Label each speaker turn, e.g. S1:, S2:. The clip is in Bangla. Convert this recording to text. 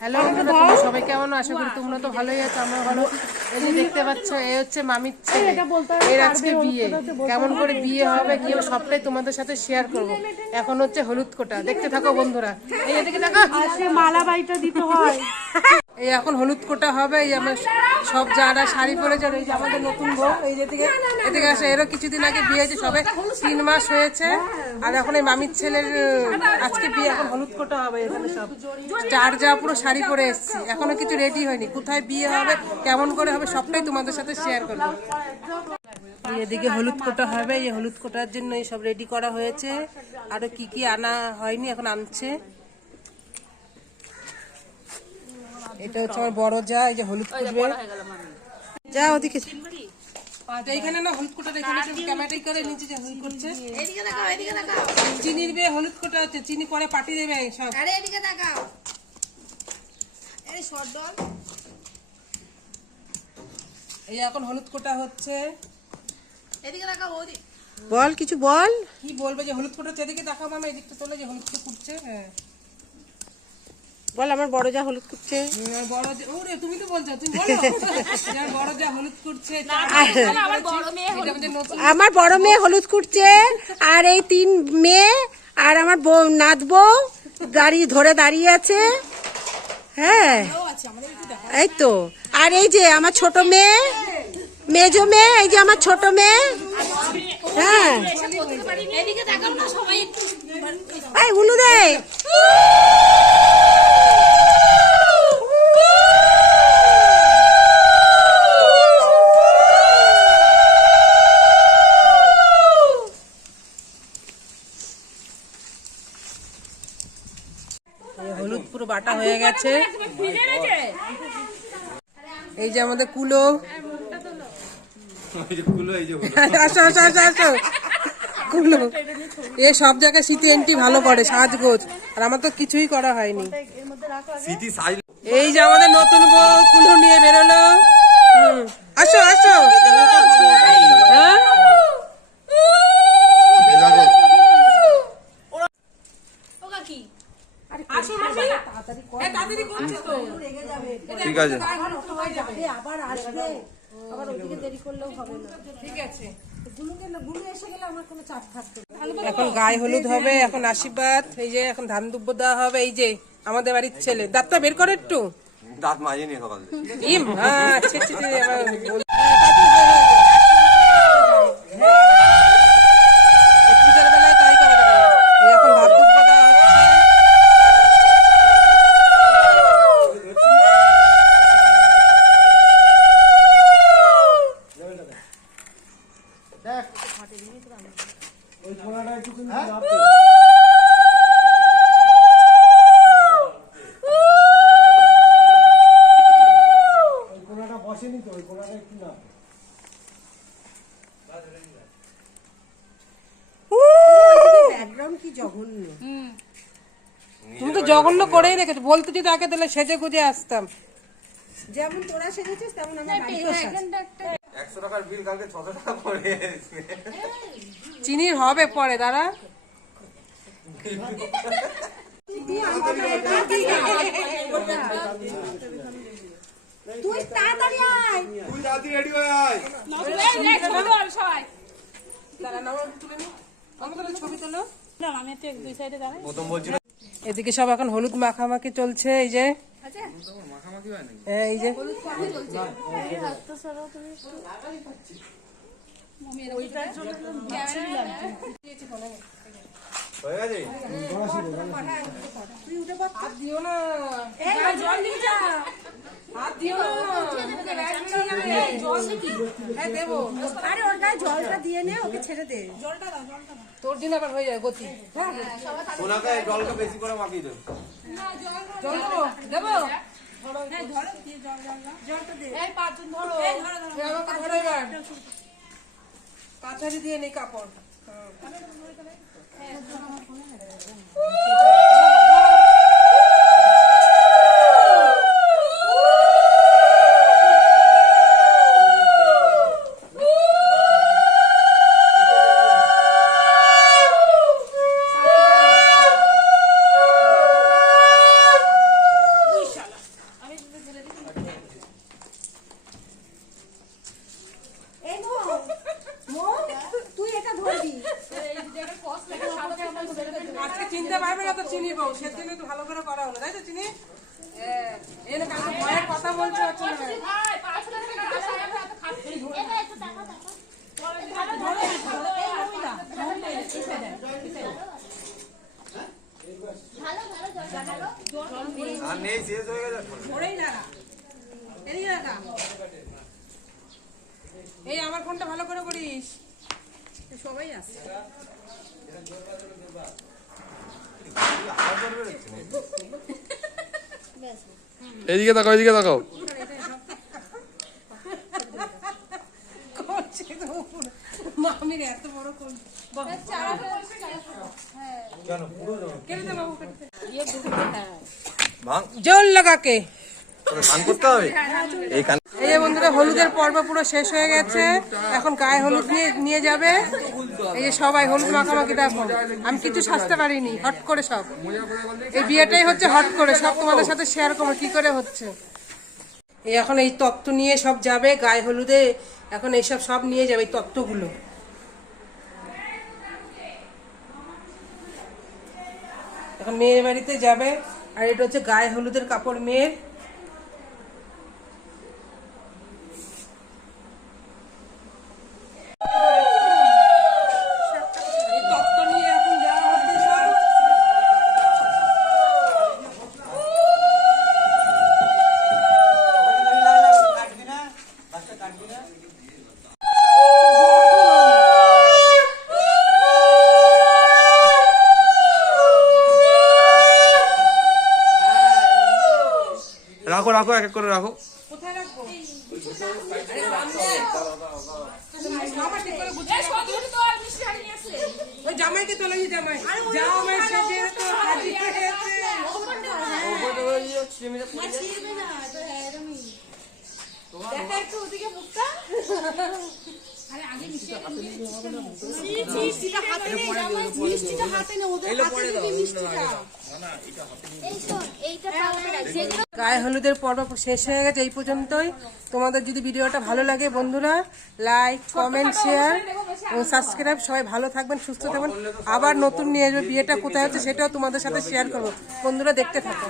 S1: হ্যালো তোমরা সবাই কেমন? আশা করি তোমরা তো ভালোই আছো আমরা ভালো। এই যে দেখতে পাচ্ছ এ হচ্ছে মামির ছেলে। এর আজকে বিয়ে। কেমন করে বিয়ে হবে কি হবে সবটাই তোমাদের সাথে শেয়ার করব। এখন হচ্ছে হলুদ কোটা। দেখতে থাকো বন্ধুরা। এই এদিকে দেখো
S2: মালা বাড়িটা দিতে হয়।
S1: এই এখন হলুদ কোটা হবে, এই আমার সব যারা শাড়ি পরে যারা এই যে আমাদের নতুন বউ, এই যে এদিকে এদিকে আসে, এরও কিছুদিন আগে বিয়ে হয়েছে, সবে তিন মাস হয়েছে। আর এখন এই মামির ছেলের আজকে বিয়ে, এখন হলুদ কোটা হবে এখানে সব। চার যা পুরো শাড়ি পরে এসেছি, এখনও কিছু রেডি হয়নি, কোথায় বিয়ে হবে, কেমন করে হবে, সবটাই তোমাদের সাথে শেয়ার করব। এদিকে হলুদ কোটা হবে, এই হলুদ কোটার জন্য এই সব রেডি করা হয়েছে। আরও কি কি আনা হয়নি, এখন আনছে। এটা হচ্ছে আমার বড় যা এই যে হলুদ কুটবে। যা ওদিকে এইখানে না হলুদ কোটা এখানে ক্যামেরাটাই করে নিচে যে হলুদ করছে। চিনির বে হলুদ কোটা হচ্ছে চিনি পরে পাটি দেবে সব।
S3: আরে এদিকে তাকাও এই শর্ট ডল
S1: এই এখন হলুদ কোটা হচ্ছে।
S3: এদিকে তাকাও ওদি
S2: বল কিছু বল।
S1: কি বলবে যে হলুদ কোটা এদিকে দেখাবো আমি এদিকটা চলে যে হলুদ কোটা কুটছে হ্যাঁ।
S2: বল আমার বড় যা হলুদ করছে।
S1: বড় ওরে তুমি তো বলছো তুমি বলো। বড় যা হলুদ করছে এটা আমাদের নতুন
S2: আমার বড় মেয়ে হলুদ কুটছে আর এই তিন মেয়ে আর আমার বউ নাত বউ গাড়ি ধরে দাঁড়িয়ে আছে। হ্যাঁ এই তো। আর এই যে আমার ছোট মেয়ে মেজো মেয়ে এই যে আমার ছোট মেয়ে। হ্যাঁ।
S3: এদিকে তাকাও না সবাই একটু।
S2: এই উলু দে
S1: হলুদ পুরো বাটা হয়ে গেছে। এই যে আমাদের কুলো। আসো আসো আসো আসো। কুলো। এ সব জায়গায় ভালো করে সাজগোজ। আর আমার তো কিছুই করা হয়নি। এই যে আমাদের নতুন বউ কুলো নিয়ে বেরোলো। আসো আসো হ্যাঁ?
S3: ওকা কি
S1: এ, তাড়াতাড়ি করছে তো।
S4: ঠিক আছে।
S1: ঠিক আছে। এখন গায়ে হলুদ হবে এখন আশীর্বাদ এই যে এখন ধান দুব্ব দেওয়া হবে এই যে আমাদের বাড়ির ছেলে। দাঁতটা বের করে একটু।
S4: দাঁত মাজিনি সকাল
S1: ইম হ্যাঁ
S2: ব্যাকগ্রাউন্ড কি জঘন্য।
S1: তুমি তো জঘন্য করেই রেখেছো বলতে যদি আগে তাহলে সেজে গুজে আসতাম।
S2: যেমন তোরা সেজেছিস তেমন আমার সাজ।
S4: একশো টাকার বিল কালকে ছশো টাকা করে
S1: চিনির হবে পরে দাঁড়া।
S2: তুই তাড়াতাড়ি আয়।
S4: তুই তাড়াতাড়ি রেডি হয়ে আয়।
S1: এদিকে সব এখন হলুদ মাখামাখি চলছে এই যে। হ্যাঁ, এই যে। তোর দিন আবার হয়ে যায় গতি
S4: ওনাকে জলটা বেশি করে মাখিয়ে দেবে
S1: জল দেবো
S3: এই পাঁচজন ধরো
S1: ধরো। কাছারি দিয়ে নেই কাপড় আজকে চিনতে পারবে না তো চিনিব সেদিন তো ভালো করে করা হলো তাই তো চিনি?
S4: কথা বলছে আর নেই শেষ হয়ে না।
S1: এই আমার ফোনটা ভালো করে করিস।
S3: সবাই আছে।
S5: এদিকে তাকাও এদিকে তাকাও।
S1: মামির এত বড় কোন জোর লাগাকে।
S4: তোকে এই
S1: বন্ধুরা, হলুদের পর্ব পুরো শেষ হয়ে গেছে। এখন গায়ে হলুদ নিয়ে নিয়ে যাবে। এই যে সবাই হলুদ মাখামাখি দেখো আমি কিছু সাজতে পারিনি, হট করে সব। এই বিয়েটাই হচ্ছে হট করে, সব তোমাদের সাথে শেয়ার করব, কি করে হচ্ছে। এই এখন এই তত্ত্ব নিয়ে সব যাবে, গায়ে হলুদে, এখন এইসব সব নিয়ে যাবে এই তত্ত্বগুলো এখন মেয়ের বাড়িতে যাবে, আর এটা হচ্ছে গায়ে হলুদের কাপড় মেয়ের।
S4: রাখো রাখো এক এক করে রাখো।
S3: দেখা একটু ওদিকে মুখটা।
S1: গায়ে হলুদের পর্ব শেষ হয়ে গেছে এই পর্যন্তই। তোমাদের যদি ভিডিওটা ভালো লাগে বন্ধুরা লাইক কমেন্ট শেয়ার এবং সাবস্ক্রাইব সবাই ভালো থাকবেন সুস্থ থাকবেন। আবার নতুন নিয়ে আসবে বিয়েটা কোথায় হচ্ছে সেটাও তোমাদের সাথে শেয়ার করব। বন্ধুরা দেখতে থাকো।